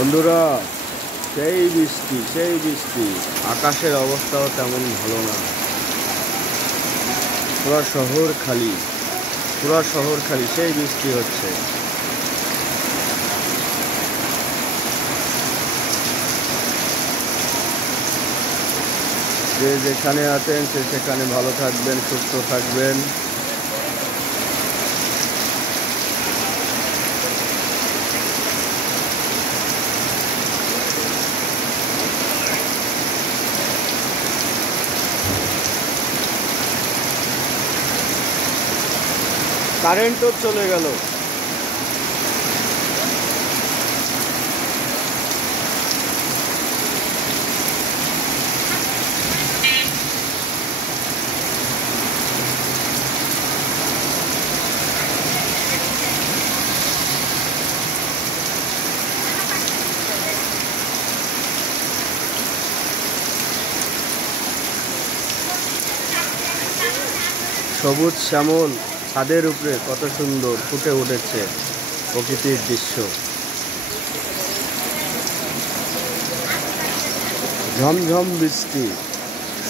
বন্ধুরা, সেই বৃষ্টি আকাশের অবস্থাও তেমন ভালো না। পুরা শহর খালি সেই বৃষ্টি হচ্ছে। যে যেখানে আছেন সেখানে ভালো থাকবেন, সুস্থ থাকবেন। কারেন্টও চলে গেল। সবুজ শ্যামল ছাদের উপরে কত সুন্দর ফুটে উঠেছে প্রকৃতির দৃশ্য। ঝমঝম বৃষ্টি,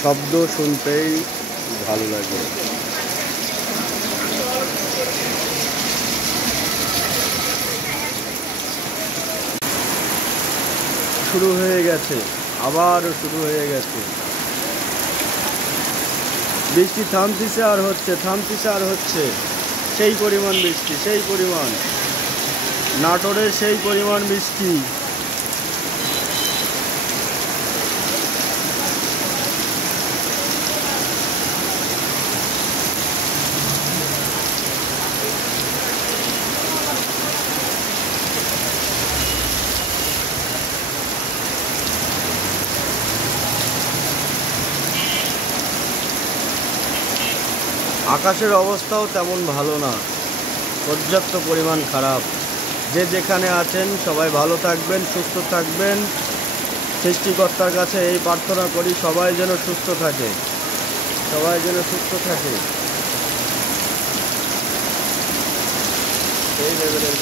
শব্দ শুনতেই ভালো লাগে। শুরু হয়ে গেছে, আবারও শুরু হয়ে গেছে। বৃষ্টি থামতিছে আর হচ্ছে। সেই পরিমাণ বৃষ্টি, সেই পরিমাণ নাটোরের সেই পরিমাণ বৃষ্টি। আকাশের অবস্থাও তেমন ভালো না, পর্যাপ্ত পরিমাণ খারাপ। যে যেখানে আছেন সবাই ভালো থাকবেন, সুস্থ থাকবেন। সৃষ্টিকর্তার কাছে এই প্রার্থনা করি সবাই যেন সুস্থ থাকে। এই লেভেলের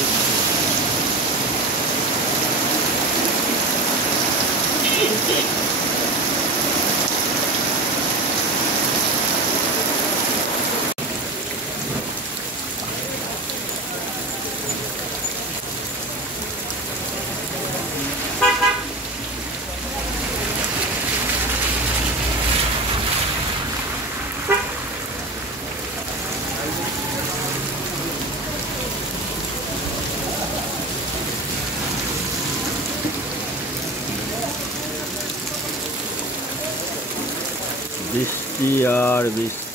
বৃষ্টি আর বৃষ্টি।